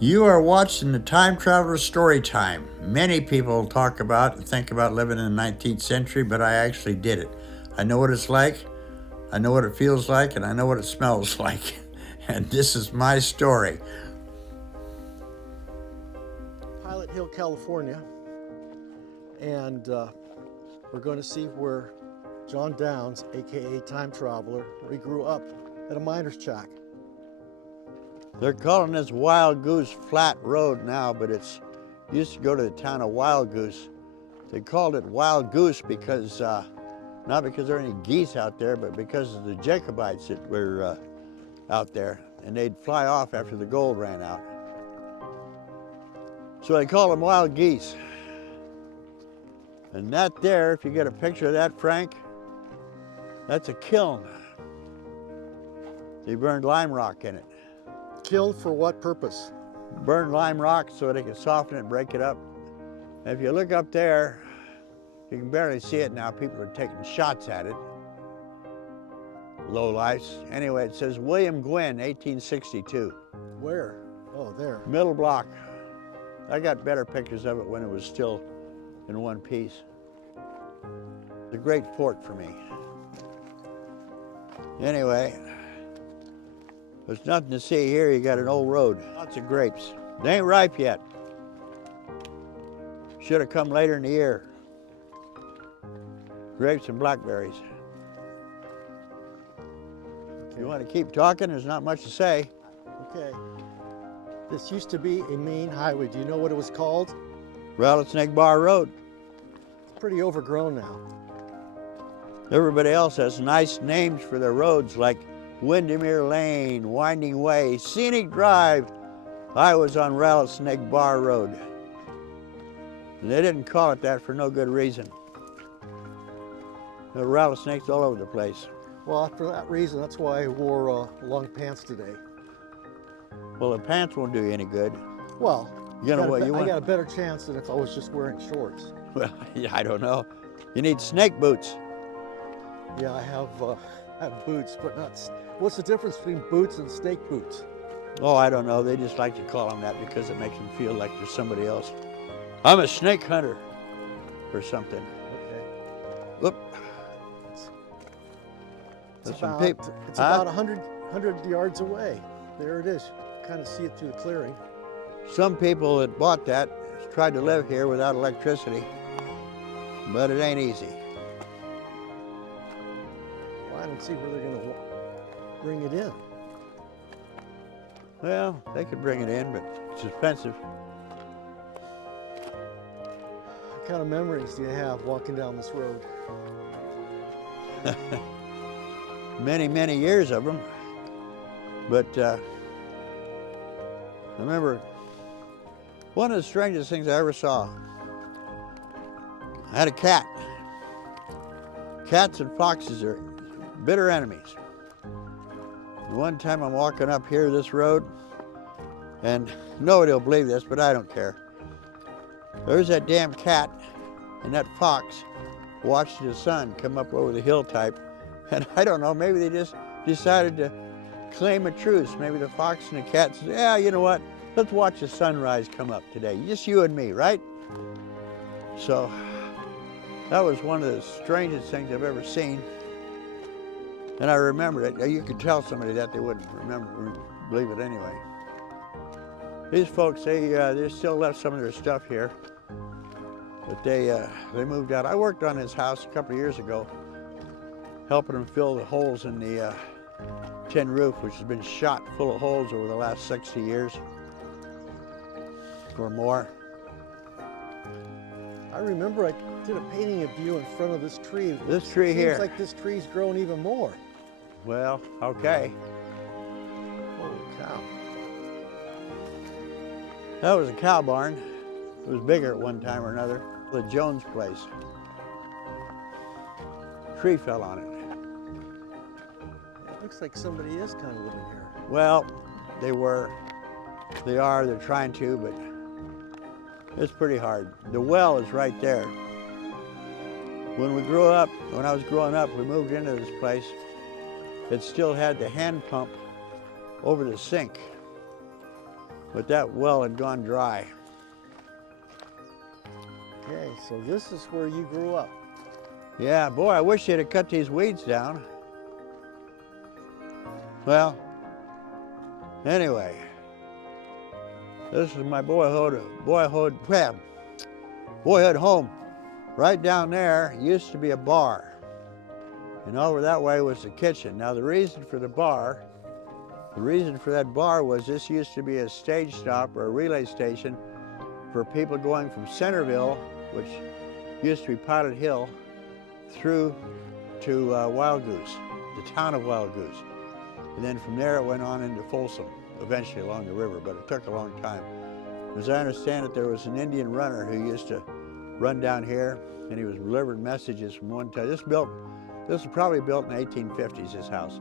You are watching the Time Traveler Story Time. Many people talk about and think about living in the 19th century, but I actually did it. I know what it's like, I know what it feels like, and I know what it smells like. And this is my story. Pilot Hill, California, and we're going to see where John Downs, aka Time Traveler, where he grew up at a miner's shack. They're calling this Wild Goose Flat Road now, but it's used to go to the town of Wild Goose. They called it Wild Goose because, not because there are any geese out there, but because of the Jacobites that were out there, and they'd fly off after the gold ran out. So they call them wild geese. And that there, if you get a picture of that, Frank, that's a kiln. They burned lime rock in it. Killed for what purpose? Burned lime rock so they could soften it and break it up. And if you look up there, you can barely see it now. People are taking shots at it. Low lifes. Anyway, it says William Gwynn, 1862. Where? Oh, there. Middle block. I got better pictures of it when it was still in one piece. It's a great fort for me. Anyway, there's nothing to see here. You got an old road. Lots of grapes. They ain't ripe yet. Should have come later in the year. Grapes and blackberries. Okay. You want to keep talking? There's not much to say. Okay. This used to be a main highway. Do you know what it was called? Rattlesnake Bar Road. It's pretty overgrown now. Everybody else has nice names for their roads like Windermere Lane, Winding Way, Scenic Drive. I was on Rattlesnake Bar Road. And they didn't call it that for no good reason. There were rattlesnakes all over the place. Well, for that reason, that's why I wore long pants today. Well, the pants won't do you any good. Well, You know what you I want? got a better chance than if I was just wearing shorts. Well, yeah, I don't know. You need snake boots. Yeah, I have boots, but not. What's the difference between boots and snake boots? Oh, I don't know. They just like to call them that because it makes them feel like there's somebody else. I'm a snake hunter or something. Okay. Whoop. It's Some about, peop- it's Huh? about 100 yards away. There it is. Kind of see it through the clearing. Some people that bought that tried to live here without electricity, but it ain't easy. Well, I don't see where they're going to bring it in. Well, they could bring it in, but it's expensive. What kind of memories do you have walking down this road? Many, many years of them. But I remember one of the strangest things I ever saw. I had a cat. Cats and foxes are bitter enemies. One time I'm walking up here this road, and nobody will believe this, but I don't care. There's that damn cat and that fox watching the sun come up over the hilltop. And I don't know, maybe they just decided to claim a truce. Maybe the fox and the cat said, yeah, you know what? Let's watch the sunrise come up today. Just you and me, right? So that was one of the strangest things I've ever seen. And I remember it. You could tell somebody that they wouldn't believe it anyway. These folks, they still left some of their stuff here, but they moved out. I worked on this house a couple of years ago, helping them fill the holes in the tin roof, which has been shot full of holes over the last 60 years or more. I remember I did a painting of you in front of this tree. This tree Seems here. like this tree's grown even more. Well, okay. Holy cow. That was a cow barn. It was bigger at one time or another. The Jones place. Tree fell on it. It looks like somebody is kind of living here. Well, they were. They are. They're trying to, but it's pretty hard. The well is right there. When I was growing up, we moved into this place. It still had the hand pump over the sink. but that well had gone dry. Okay, so this is where you grew up. Yeah, boy, I wish they'd have cut these weeds down. Well, anyway, this is my boyhood home. Right down there used to be a bar, and over that way was the kitchen. Now the reason for that bar was this used to be a stage stop or a relay station for people going from Centerville, which used to be Pilot Hill, through to Wild Goose, the town of Wild Goose. And then from there it went on into Folsom, eventually along the river, but it took a long time. As I understand it, there was an Indian runner who used to run down here, and he was delivering messages from one time. This was probably built in the 1850s, this house.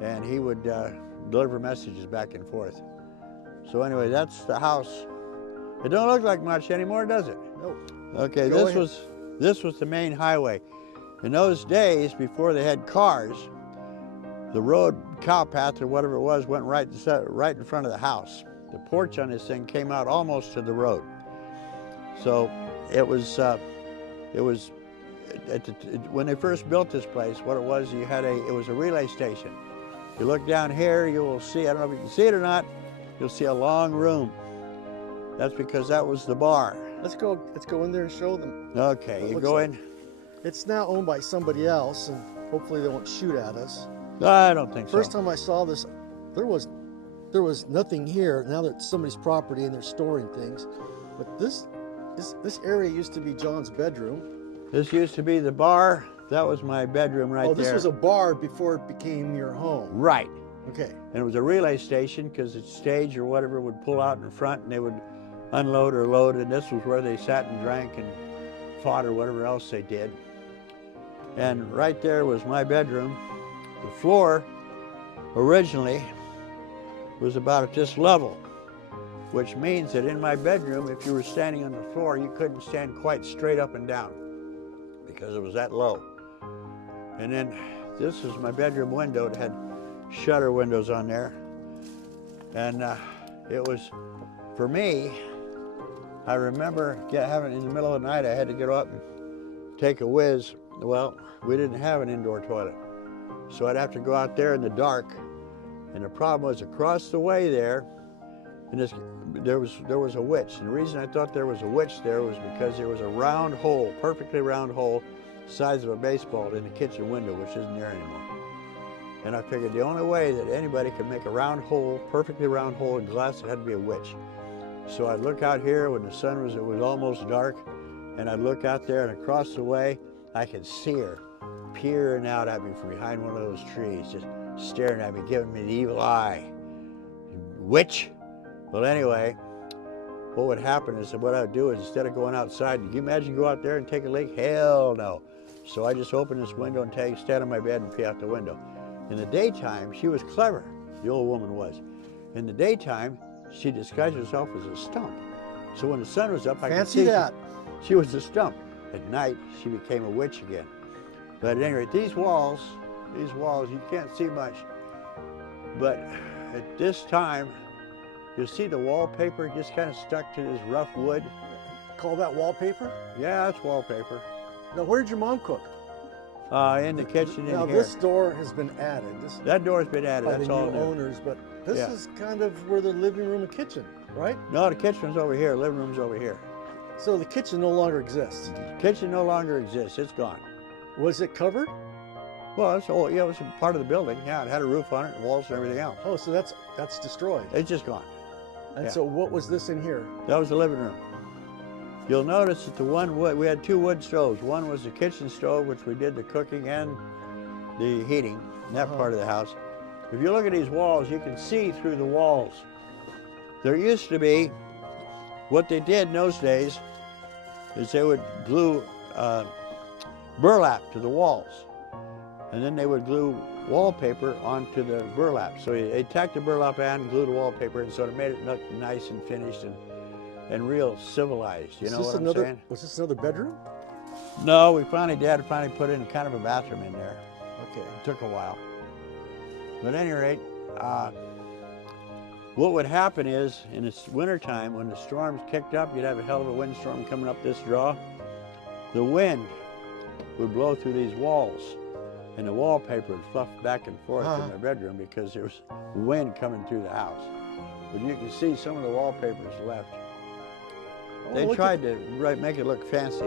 And he would deliver messages back and forth. So anyway, that's the house. It don't look like much anymore, does it? Nope. Okay, this was the main highway. In those days, before they had cars, the road, cow path or whatever it was, went right in front of the house. The porch on this thing came out almost to the road. So it was when they first built this place, what it was, it was a relay station. You look down here, you will see, I don't know if you can see it or not, you'll see a long room. That's because that was the bar. Let's go in there and show them. Okay, you go in. It's now owned by somebody else, and hopefully they won't shoot at us. I don't think so. First time I saw this, there was nothing here. Now that it's somebody's property and they're storing things. But this area used to be John's bedroom. This used to be the bar. That was my bedroom right there. Oh, this was a bar before it became your home. Right. Okay. And it was a relay station because the stage or whatever would pull out in front and they would unload or load, and this was where they sat and drank and fought or whatever else they did. And right there was my bedroom. The floor originally was about at this level, which means that in my bedroom, if you were standing on the floor, you couldn't stand quite straight up and down because it was that low. And then this is my bedroom window. It had shutter windows on there. And it was, for me, I remember having, in the middle of the night, I had to get up and take a whiz. Well, we didn't have an indoor toilet. So I'd have to go out there in the dark. And the problem was across the way there, and there was a witch. And the reason I thought there was a witch there was because there was a round hole, perfectly round hole, the size of a baseball in the kitchen window, which isn't there anymore. And I figured the only way that anybody could make a round hole, perfectly round hole in glass, it had to be a witch. So I'd look out here when the sun was, it was almost dark, and I'd look out there, and across the way, I could see her peering out at me from behind one of those trees, just staring at me, giving me the evil eye. Witch? Well, anyway, what would happen is that what I would do is instead of going outside, can you imagine go out there and take a leak? Hell no. So I just opened this window and stand on my bed and pee out the window. In the daytime, she was clever, the old woman was. In the daytime, she disguised herself as a stump. So when the sun was up, I could see that. She was a stump. At night, she became a witch again. But at any rate, these walls, you can't see much. But at this time, you see the wallpaper just kind of stuck to this rough wood. Call that wallpaper? Yeah, that's wallpaper. Now, where did your mom cook? In the kitchen now, in here. this door has been added. That door's been added, by that's the all new new. owners, but this is kind of where the living room and kitchen, right? No, the kitchen's over here, living room's over here. So the kitchen no longer exists? The kitchen no longer exists, it's gone. Was it covered? Well, it was a part of the building. Yeah, it had a roof on it and walls and everything else. Oh, so that's destroyed. It's just gone. And so what was this in here? That was the living room. You'll notice that we had two wood stoves. One was the kitchen stove, which we did the cooking and the heating in that part of the house. If you look at these walls, you can see through the walls. There used to be, what they did in those days is they would glue burlap to the walls. And then they would glue wallpaper onto the burlap. So they tacked the burlap on and glued the wallpaper, and so it made it look nice and finished and real civilized. You know what I'm saying? Was this another bedroom? No, Dad finally put in kind of a bathroom in there. Okay. It took a while. But at any rate, What would happen is, in the wintertime, when the storms kicked up, you'd have a hell of a windstorm coming up this draw. The wind would blow through these walls, and the wallpaper would fluff back and forth in my bedroom because there was wind coming through the house. But you can see some of the wallpapers left. They tried to make it look fancy.